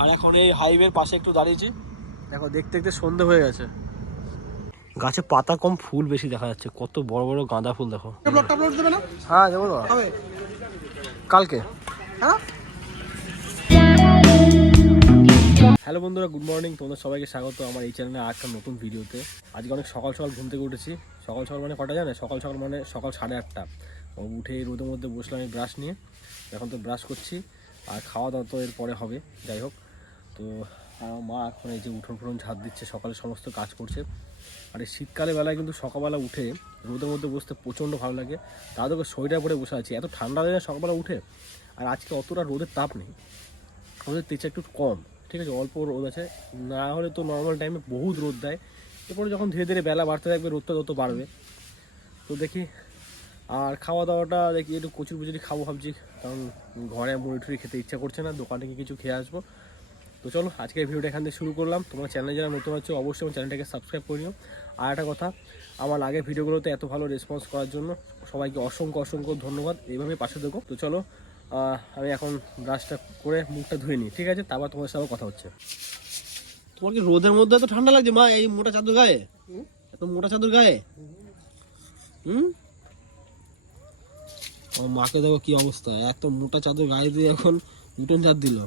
আর এখন এই হাইওয়ের পাশে একটু দাঁড়িয়েছি। দেখো দেখতে দেখতে সন্ধে হয়ে গেছে। গাছে পাতা কম ফুল বেশি দেখা যাচ্ছে। কত বড় বড় গাঁদা ফুল দেখো। হ্যাঁ দেবো কালকে। হ্যাঁ? হ্যালো বন্ধুরা গুড মর্নিং তোমাদের সবাইকে স্বাগত আমার এই চ্যানেলে আর একটা নতুন ভিডিওতে আজকে অনেক সকাল সকাল ঘুম থেকে উঠেছি। সকাল সকাল মানে কটা জানে? সকাল সকাল মানে সকাল সাড়ে আটটা। উঠে এই রোদের মধ্যে বসলাম আমি ব্রাশ নিয়ে। এখন তো ব্রাশ করছি। আর খাওয়া দাওয়া তো এর পরে হবে। যাই হোক। তো আমার মা এখন এই যে উঠোন ফুটন ঝাঁপ দিচ্ছে, সকালে সমস্ত কাজ করছে। আর এই শীতকালে বেলায় কিন্তু সকালবেলা উঠে রোদের মধ্যে বসতে প্রচণ্ড ভালো লাগে। তাদেরকে সোয়েটার পরে বসে আছি। এত ঠান্ডা লাগে সকালবেলা উঠে? আর আজকে অতটা রোদের তাপ নেই। রোদের তেজটা একটু কম, ঠিক আছে? অল্প রোদ আছে। না হলে তো নর্মাল টাইমে বহুত রোদ দেয়। এরপরে যখন ধীরে ধীরে বেলা বাড়তে থাকবে, রোদটা তত বাড়বে। তো দেখি, আর খাওয়া দাওয়াটা দেখি, একটু কচুর কচুরি খাব ভাবছি। কারণ ঘরে মুড়ি টুড়ি খেতে ইচ্ছা করছে না, দোকানে গিয়ে কিছু খেয়ে আসব। তো চলো, আজকের ভিডিওটা এখান থেকে শুরু করলাম। তোমার চ্যানেলে যারা নতুন হচ্ছে অবশ্যই আমার চ্যানেলটাকে সাবস্ক্রাইব করে নিও। আর একটা কথা, আমার আগের ভিডিওগুলোতে এত ভালো রেসপন্স করার জন্য সবাইকে অসংখ্য অসংখ্য ধন্যবাদ। এইভাবে পাশে দেখো তো চলো আমি এখন ব্রাশটা করে মুখটা ধুয়ে নিই, ঠিক আছে? তারপর তোমার সাথে কথা হচ্ছে। তোমার কি রোদের মধ্যে এত ঠান্ডা লাগছে? মা, এই মোটা চাদর গায়ে? এত মোটা চাদর গায়ে? হুম? ও মাকে দেখো কি অবস্থা। এত মোটা চাদর গায়ে দিয়ে এখন উঠোন চার দিল।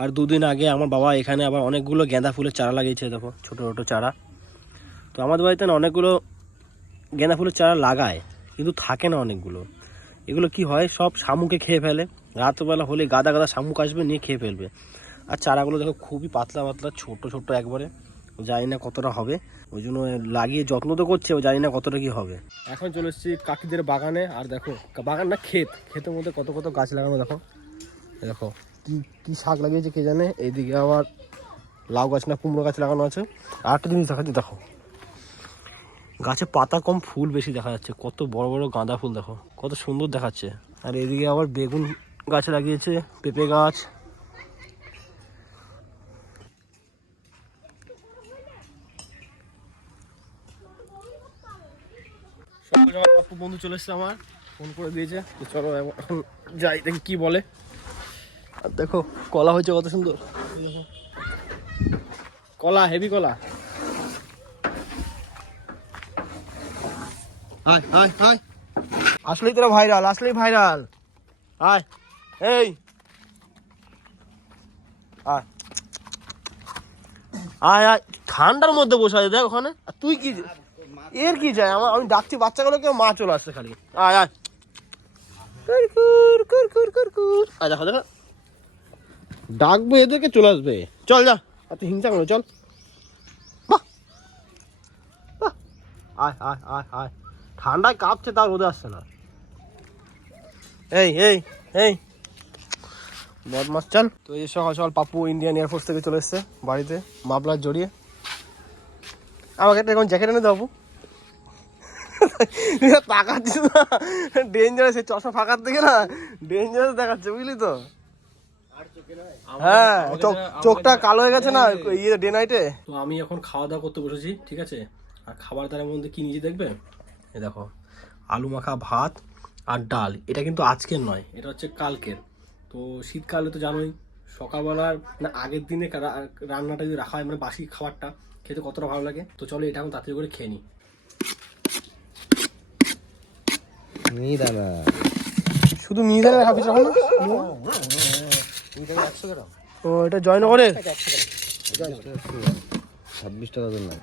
আর দুদিন আগে আমার বাবা এখানে আবার অনেকগুলো গাঁদা ফুলের চারা লাগিয়েছে, দেখো, ছোটো ছোটো চারা। তো আমাদের বাড়িতে না অনেকগুলো গেঁদা ফুলের চারা লাগায়, কিন্তু থাকে না অনেকগুলো। এগুলো কি হয়, সব শামুকে খেয়ে ফেলে। রাতবেলা হলে গাদা গাদা শামুক আসবে, নিয়ে খেয়ে ফেলবে। আর চারাগুলো দেখো খুবই পাতলা পাতলা, ছোট ছোট একবারে। জানি না কতটা হবে। ওই জন্য লাগিয়ে যত্ন তো করছে, ও জানি না কতটা কি হবে। এখন চলে এসেছি কাকিদের বাগানে। আর দেখো বাগান না ক্ষেত। ক্ষেতের মধ্যে কত কত গাছ লাগানো, দেখো। দেখো কি কি শাক লাগিয়েছে কে জানে? এইদিকে আবার লাউ গাছ না কুমড়ো গাছ লাগানো আছে। আর একটা জিনিস দেখাচ্ছি, দেখো। গাছে পাতা কম, ফুল বেশি দেখা যাচ্ছে। কত বড় বড় গাঁদা ফুল, দেখো। কত সুন্দর দেখাচ্ছে। আর এদিকে আবার বেগুন গাছ লাগিয়েছে, পেঁপে গাছ। বন্ধু চলে এসছে আমার। ফোন করে দিয়েছে চলো এখন যাই, দেখি কি বলে। আর দেখো, কলা হয়েছে কত সুন্দর। কলা হেভি কলা। আসলেই তোরা ভাইরাল আসলেই ভাইরাল এই। আয় আয় আয় ঠান্ডার মধ্যে বসে আছে, দেখ ওখানে। আর তুই কি এর কি যায়? আমার আমি ডাকছি বাচ্চাগুলোকে, মা চলে আসছে খালি। আয় আয় কুর কুর কুর কুর কুর কুর। আয়, দেখো দেখো। ডাকবে এদেরকে, চলে আসবে। চল যা। তুই হিংসা করো, চল। আয় আয় আয় আয়। ঠান্ডায় কাঁপছে, তার রোদে আসছে না। এই এই এই। বদমাস চল তো এই সকাল সকাল পাপ্পু ইন্ডিয়ান এয়ারফোর্স থেকে চলে এসছে বাড়িতে মাপলার জড়িয়ে। আমাকে একটা এখন জ্যাকেট এনে দেবো তাকাচ্ছিস না। ডেঞ্জারাস চশমা ফাঁকার থেকে না। ডেঞ্জারাস দেখাচ্ছে, বুঝলি তো? হ্যাঁ চোখ চোখটা কালো হয়ে গেছে না? ইয়ে ডে নাইটে তো আমি এখন খাওয়া দাওয়া করতে বসেছি ঠিক আছে? আর খাবার দাবার মধ্যে কি নিজে দেখবে? এই দেখো আলু মাখা ভাত আর ডাল। এটা কিন্তু আজকের নয় এটা হচ্ছে কালকের। তো শীতকালে তো জানোই সকালবেলা না আগের দিনে রান্নাটা যদি রাখা হয় মানে বাসি খাবারটা খেতে কতটা ভালো লাগে? তো চলো এটা এখন তাড়াতাড়ি করে খেয়ে নিই মিহিদানা। শুধু মিহিদানা খাবি যখন ও এটা জয়নগরে? ছাব্বিশ টাকা তো না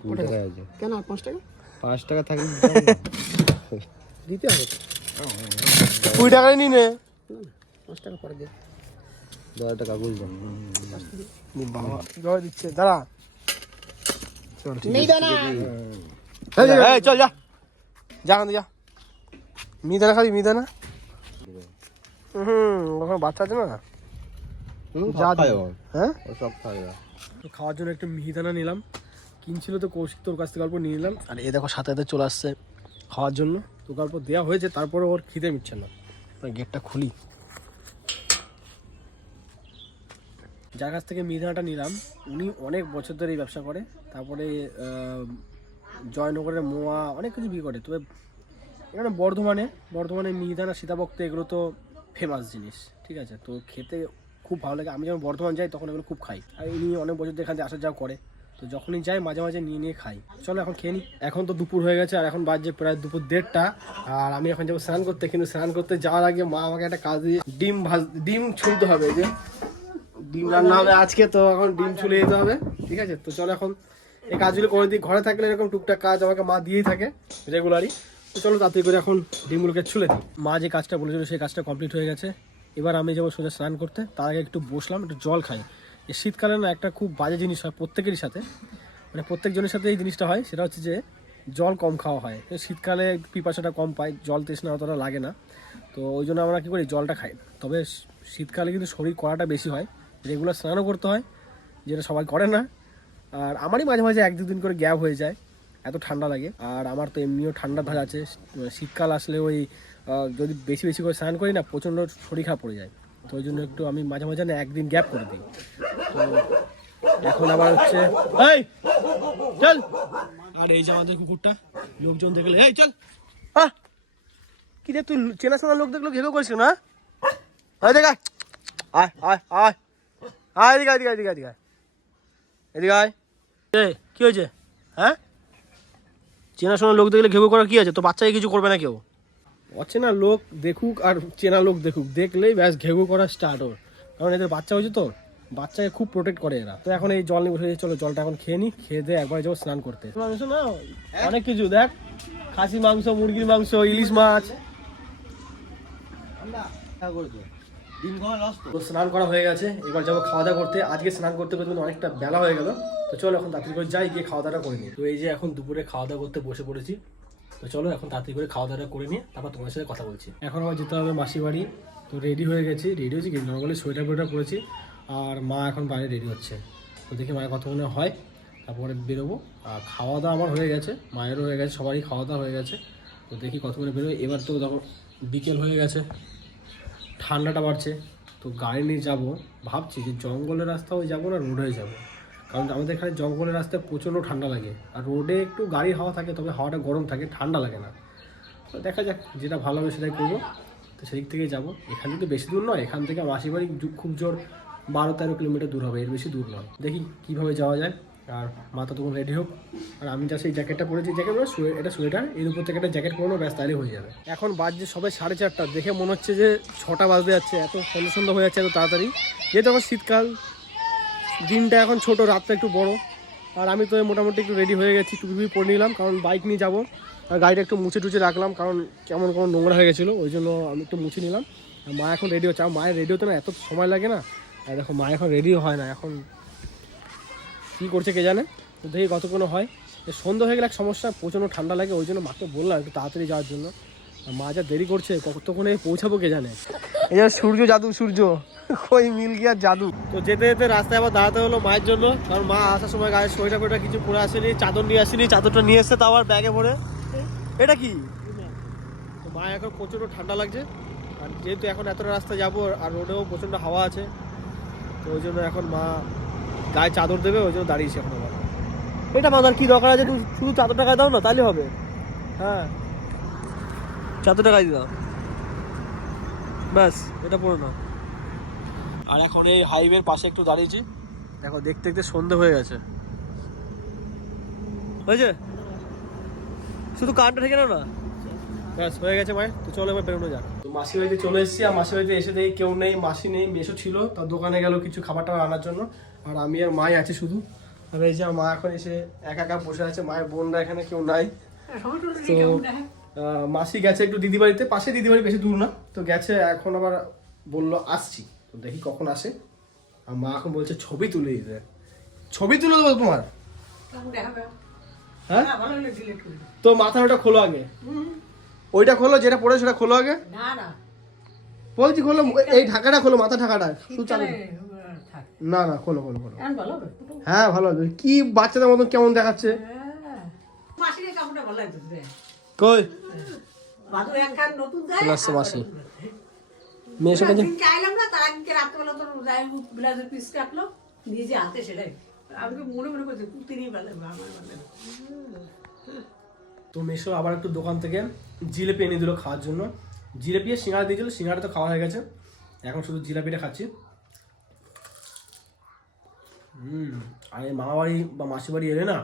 কুড়ি টাকা আছে। কেন পাঁচ টাকা? পাঁচ টাকা থাকলে দিতে হবে কুড়ি টাকায় নিই নে। পাঁচ টাকা পরে দে। দশ টাকা গুলছেন বাবা জয় দিচ্ছে দাঁড়া। চল ঠিক চল যা। যা যা। মিহিদানা খাবি মিহিদানা? হুম ওখানে বাচ্চা আছে না? যা হ্যাঁ? সব খাবে তো খাওয়ার জন্য একটু মিহিদানা নিলাম। কিনছিল তো কৌশিক তোর কাছ থেকে অল্প নিয়ে নিলাম। আর এ দেখো সাথে সাথে চলে আসছে খাওয়ার জন্য। তোকে অল্প দেওয়া হয়েছে তারপরে ওর খিদে মিটছে না। গেটটা খুলি। যার কাছ থেকে মিহিদানাটা নিলাম উনি অনেক বছর ধরে এই ব্যবসা করে। তারপরে জয়নগরের মোয়া অনেক কিছু বিক্রি করে। তবে এখানে বর্ধমানে বর্ধমানে মিহিদানা সীতাভক্ত এগুলো তো ফেমাস জিনিস, ঠিক আছে? তো খেতে খুব ভালো লাগে। আমি যখন বর্ধমান যাই, তখন এগুলো খুব খাই। আর ইনি অনেক বছর এখান থেকে আসা যাওয়া করে। তো যখনই যাই, মাঝে মাঝে নিয়ে নিয়ে খাই। চলো, এখন খেয়ে নিই এখন তো দুপুর হয়ে গেছে, আর এখন বাজছে প্রায় দুপুর দেড়টা। আর আমি এখন যাব স্নান করতে, কিন্তু স্নান করতে যাওয়ার আগে মা আমাকে একটা কাজ দিয়ে ডিম ভাজ ডিম ছুলতে হবে যে। ডিম রান্না হবে আজকে, তো এখন ডিম ছুলে যেতে হবে, ঠিক আছে? তো চলো এখন এই কাজগুলো করে দিই। ঘরে থাকলে এরকম টুকটাক কাজ আমাকে মা দিয়েই থাকে রেগুলারই চলো তাড়াতাড়ি করে এখন ডিমগুলোকে ছুলে দিই। মা যে কাজটা বলেছিল সেই কাজটা কমপ্লিট হয়ে গেছে। এবার আমি যাব সোজা স্নান করতে। তার আগে একটু বসলাম, একটু জল খাই। এই শীতকালে না একটা খুব বাজে জিনিস হয় প্রত্যেকেরই সাথে। মানে প্রত্যেকজনের সাথে এই জিনিসটা হয়, সেটা হচ্ছে যে জল কম খাওয়া হয়। শীতকালে পিপাসাটা কম পায়, জল তৃষ্ণা অতটা লাগে না। তো ওই জন্য আমরা কী করি, জলটা খাই। তবে শীতকালে কিন্তু শরীর করাটা বেশি হয়। রেগুলার স্নানও করতে হয়, যেটা সবাই করে না। আর আমারই মাঝে মাঝে এক দুদিন করে গ্যাপ হয়ে যায়। এত ঠান্ডা লাগে। আর আমার তো এমনিও ঠান্ডা ধার আছে। শীতকাল আসলে ওই যদি বেশি বেশি করে স্নান করি না প্রচণ্ড শরীর খারাপ পড়ে যায়। তো ওই জন্য একটু আমি মাঝে মাঝে না একদিন গ্যাপ করে দিই। তো এখন আবার হচ্ছে এই চল। আর এই যে আমাদের কুকুরটা লোকজন দেখলে এই চল। হ্যাঁ কি রে তুই চেনাশোনা লোক দেখল ঘেঘো করিস না? আয় দেখা আয়। আয় আয় আয়। এদিকে এদিকে এদিকে এদিকে আয়। এদিকে আয়। কি হয়েছে? হ্যাঁ? চেনাশোনা লোক দেখলে ঘেঘো করা কি আছে? তো বাচ্চাকে কিছু করবে না কেউ। অচেনা লোক দেখুক আর চেনা লোক দেখুক। দেখলেই ব্যাস ঘেঘো করা স্টার্ট ওর। কারণ এদের বাচ্চা হয়েছে তো। বাচ্চাকে খুব প্রোটেক্ট করে এরা। তো এখন এই জল নিয়ে বসে চলো জলটা এখন খেয়ে নি। খেয়ে দিয়ে একবার যাব স্নান করতে। না অনেক কিছু। দেখ। খাসি মাংস, মুরগির মাংস, ইলিশ মাছ। স্নান করা হয়ে গেছে। এবার যাব খাওয়া দাওয়া করতে। আজকে স্নান করতে করতে অনেকটা বেলা হয়ে গেল। তো চলো এখন তাড়াতাড়ি করে যাই, গিয়ে খাওয়া দাওয়াটা করে নিই। তো এই যে এখন দুপুরে খাওয়া দাওয়া করতে বসে পড়েছি। তো চলো এখন তাড়াতাড়ি করে খাওয়া দাওয়াটা করে নিয়ে তারপর তোমার সাথে কথা বলছি। এখন আবার যেতে হবে মাসি বাড়ি। তো রেডি হয়ে গেছি রেডি হয়েছি, কিন্তু নর্মালি সোয়েটার ফোয়েটার পরেছি। আর মা এখন বাইরে রেডি হচ্ছে। তো দেখি মায়ের কথা মনে হয়। তারপরে বেরোবো। আর খাওয়া দাওয়া আমার হয়ে গেছে, মায়েরও হয়ে গেছে, সবারই খাওয়া দাওয়া হয়ে গেছে। তো দেখি কতক্ষণে বেরোয়। এবার তো তখন বিকেল হয়ে গেছে। ঠান্ডাটা বাড়ছে। তো গাড়ি নিয়ে যাব। ভাবছি যে জঙ্গলের রাস্তা হয়ে যাব না রোডে যাব। কারণ আমাদের এখানে জঙ্গলের রাস্তায় প্রচণ্ড ঠান্ডা লাগে। আর রোডে একটু গাড়ির হাওয়া থাকে, তবে হাওয়াটা গরম থাকে, ঠান্ডা লাগে না। তো দেখা যাক, যেটা ভালো হবে সেটাই করব। তো সেদিক থেকে যাব। এখান থেকে বেশি দূর নয়, এখান থেকে মাসি বাড়ি খুব জোর বারো তেরো কিলোমিটার দূর হবে, এর বেশি দূর নয়। দেখি কীভাবে যাওয়া যায়। আর মাথা তখন রেডি হোক। আর আমি যা সেই জ্যাকেটটা পরেছি জ্যাকেট মানে এটা সোয়েটার এর উপর থেকে একটা জ্যাকেট পরানো, ব্যাস তাহলে হয়ে যাবে। এখন বাজছে সবাই সাড়ে চারটা। দেখে মনে হচ্ছে যে ছটা বাজতে যাচ্ছে, এত সন্ধ্যা সন্ধ্যা হয়ে যাচ্ছে এত তাড়াতাড়ি। যেহেতু আমার শীতকাল দিনটা এখন ছোট, রাতটা একটু বড়। আর আমি তো মোটামুটি একটু রেডি হয়ে গেছি, টুপি পরে নিলাম, কারণ বাইক নিয়ে যাব। আর গাড়িটা একটু মুছে টুচে রাখলাম, কারণ কেমন কেমন নোংরা হয়ে গেছিল, ওই জন্য আমি একটু মুছে নিলাম। মা এখন রেডি হচ্ছে, আর মায়ের রেডি হতে না এত সময় লাগে না। আর দেখো, মা এখন রেডিও হয় না, এখন কী করছে কে জানে? দেখি কতক্ষণ হয়। সন্ধ্যা হয়ে গেলে এক সমস্যা, প্রচণ্ড ঠান্ডা লাগে, ওই জন্য মাকে বললাম একটু তাড়াতাড়ি যাওয়ার জন্য। মা যা দেরি করছে, কতক্ষণে পৌঁছাবো কে জানে? যে সূর্য জাদু, সূর্য। কই মিল গিয়া জাদু। তো যেতে যেতে রাস্তায় আবার দাঁড়াতে হলো মায়ের জন্য। কারণ মা আসার সময় গায়ে সোয়েটার ফোয়েটার কিছু পরে আসেনি, চাদর নিয়ে আসেনি, চাদরটা নিয়ে এসছে তো আবার ব্যাগে ভরে। এটা কি? তো মা এখন প্রচণ্ড ঠান্ডা লাগছে। আর যেহেতু এখন এতটা রাস্তা যাব, আর রোডেও প্রচণ্ড হাওয়া আছে, তো ওই জন্য এখন মা গায়ে চাদর দেবে, ওই জন্য দাঁড়িয়েছে এখন আবার। এটা মাদার কি দরকার আছে? তুমি শুধু চাদরটা গায়ে দাও না, তাহলে হবে। হ্যাঁ। চাদরটা গায়ে দাও। ব্যাস এটা পুরো না আর এখন এই হাইওয়ের পাশে একটু দাঁড়িয়েছি। দেখো দেখতে দেখতে সন্ধে হয়ে গেছে। হয়েছে? শুধু কানটা থেকে নাও না। ব্যাস হয়ে গেছে মায়ের তো চলো এবার বেরোনো যাক। তো মাসি বাড়িতে চলে এসেছি আর মাসি বাড়িতে এসে দেখি কেউ নেই মাসি নেই মেশো ছিল তার দোকানে গেল কিছু খাবার টাবার আনার জন্য। আর আমি আর মাই আছে শুধু। আর এই যে আমার মা এখন এসে একা একা বসে আছে মায়ের বোনরা এখানে কেউ নাই। তো আহ, মাসি গেছে একটু দিদি বাড়িতে পাশে দিদি বাড়ি বেশি দূর না তো গেছে এখন আবার বলল আসছি। তো দেখি কখন আসে। আর মা এখন বলছে ছবি তুলে দিতে। ছবি তুলে দেবো তোমার? হ্যাঁ? তো মাথা ওটা খোলো আগে। ওইটা খোলো যেটা পড়ে সেটা খোলো আগে? বলছি খোলো এই ঢাকাটা খোলো মাথা ঢাকাটা। শুধু চালু। না না খোলো খোলো খোলো? হ্যাঁ ভালো হবে। কি বাচ্চাদের মতন কেমন দেখাচ্ছে? হ্যাঁ। কই? মাসি। মেয়ে সঙ্গে না, তার রাত্রেবেলা তোর ব্লাউজের piece কাটলো, নিজে হাতে সেলাই। আমি তো মনে মনে করছি, কুর্তি ভালো আমার তো মেশো আবার একটু দোকান থেকে জিলেপি এনে দিল খাওয়ার জন্য। জিলেপি আর সিঙ্গাড়া দিয়েছিল সিঙ্গারা তো খাওয়া হয়ে গেছে। এখন শুধু জিলাপিটা খাচ্ছি। হুম আর এই মামা বাড়ি বা মাসি বাড়ি এলে না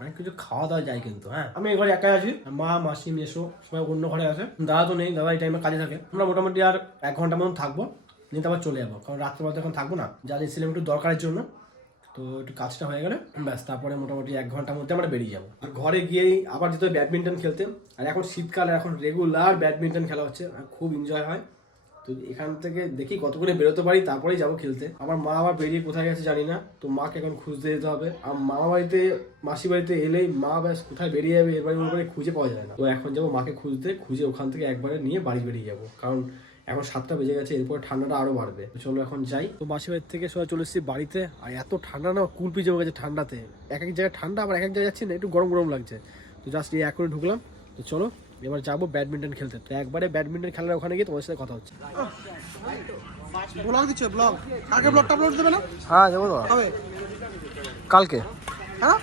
অনেক কিছু খাওয়া দাওয়া যায় কিন্তু হ্যাঁ। আমি এই ঘরে একাই আছি। মা, মাসি, মেসো, সবাই অন্য ঘরে আছে। দাদা তো নেই, দাদা এই টাইমে কাজে থাকে। আমরা মোটামুটি আর এক ঘণ্টা মতন থাকব, নিয়ে তারপর চলে যাব। কারণ রাত্রেবেলা এখন থাকব না। যা এসেছিলাম একটু দরকারের জন্য, তো একটু কাজটা হয়ে গেলে, ব্যাস, তারপরে মোটামুটি এক ঘণ্টার মধ্যে আমরা বেরিয়ে যাব। আর ঘরে গিয়েই আবার যেতে ব্যাডমিন্টন খেলতে, আর এখন শীতকালে এখন রেগুলার ব্যাডমিন্টন খেলা হচ্ছে খুব এনজয় হয়। তো এখান থেকে দেখি কতক্ষণে বেরোতে পারি, তারপরেই যাব খেলতে। আমার মা আবার বেরিয়ে কোথায় গেছে জানি না, তো মাকে এখন খুঁজতে যেতে হবে। আর মামা বাড়িতে, মাসি বাড়িতে এলেই মা ব্যাস কোথায় বেরিয়ে যাবে, এর বাড়ি ওর খুঁজে পাওয়া যায় না। তো এখন যাব মাকে খুঁজতে, খুঁজে ওখান থেকে একবারে নিয়ে বাড়ি বেরিয়ে যাব। কারণ এখন সাতটা বেজে গেছে, এরপর ঠান্ডাটা আরও বাড়বে। চলো এখন যাই। তো মাসি বাড়ি থেকে সবাই চলে এসেছি বাড়িতে। আর এত ঠান্ডা না কুলপি জমে গেছে ঠান্ডাতে। এক এক জায়গায় ঠান্ডা, আবার এক এক জায়গায় যাচ্ছি না, একটু গরম গরম লাগছে। তো জাস্ট এই এক ঢুকলাম। তো চলো এবার যাব ব্যাডমিন্টন খেলতে। তো একবারে ব্যাডমিন্টন খেলার ওখানে গিয়ে তোমার সাথে কথা হচ্ছে। ব্লগ দিচ্ছে ব্লগ। কালকে ব্লগটা আপলোড দেবে না? হ্যাঁ যাব তো। কালকে। হ্যাঁ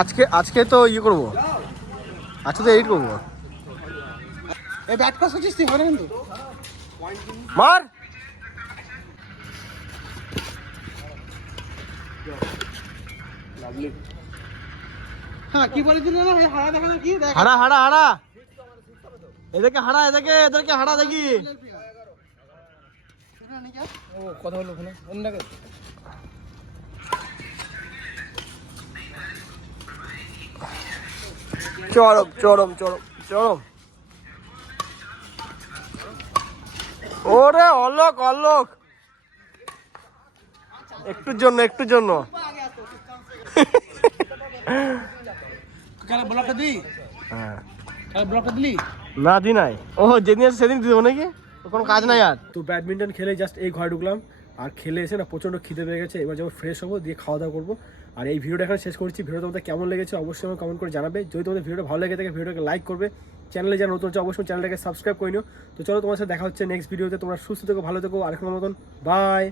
আজকে আজকে তো ইয়ে করব। আজকে তো এইট করব। এই ব্যাট পাস হচ্ছিস তুই? হবে কিন্তু? মার! হ্যাঁ কি বলেছিল না এই দেখা কি? হাড়া হাড়া হাড়া। এদেরকে হাড়া এদেরকে এদেরকে হাড়া দেখি। ও কথা হলো ওখানে। অন্যকে চরম চরম চরম চরম। ওরে অলোক অলোক। একটুর জন্য একটুর জন্য। দিই? হ্যাঁ। দিলি? না দি নাই। ও যেদিন আছে সেদিন দিব নাকি? কোনো কাজ নাই আর। তো ব্যাডমিন্টন খেলে জাস্ট এই ঘরে ঢুকলাম আর খেলে এসে না প্রচণ্ড খিদে পেয়ে গেছে এবার যাব ফ্রেশ হব দিয়ে খাওয়া দাওয়া করব। আর এই ভিডিওটা এখানে শেষ করছি। ভিডিও তোমাদের কেমন লেগেছে অবশ্যই আমাকে কমেন্ট করে জানাবে। যদি তোমাদের ভিডিওটা ভালো লেগে থাকে ভিডিওটাকে লাইক করবে। চ্যানেলে যারা নতুন হচ্ছে অবশ্যই চ্যানেলটাকে সাবস্ক্রাইব করে নিও। তো চলো তোমার সাথে দেখা হচ্ছে নেক্সট ভিডিওতে তোমরা সুস্থ থেকো ভালো থেকো আরেকবার মতন। বাই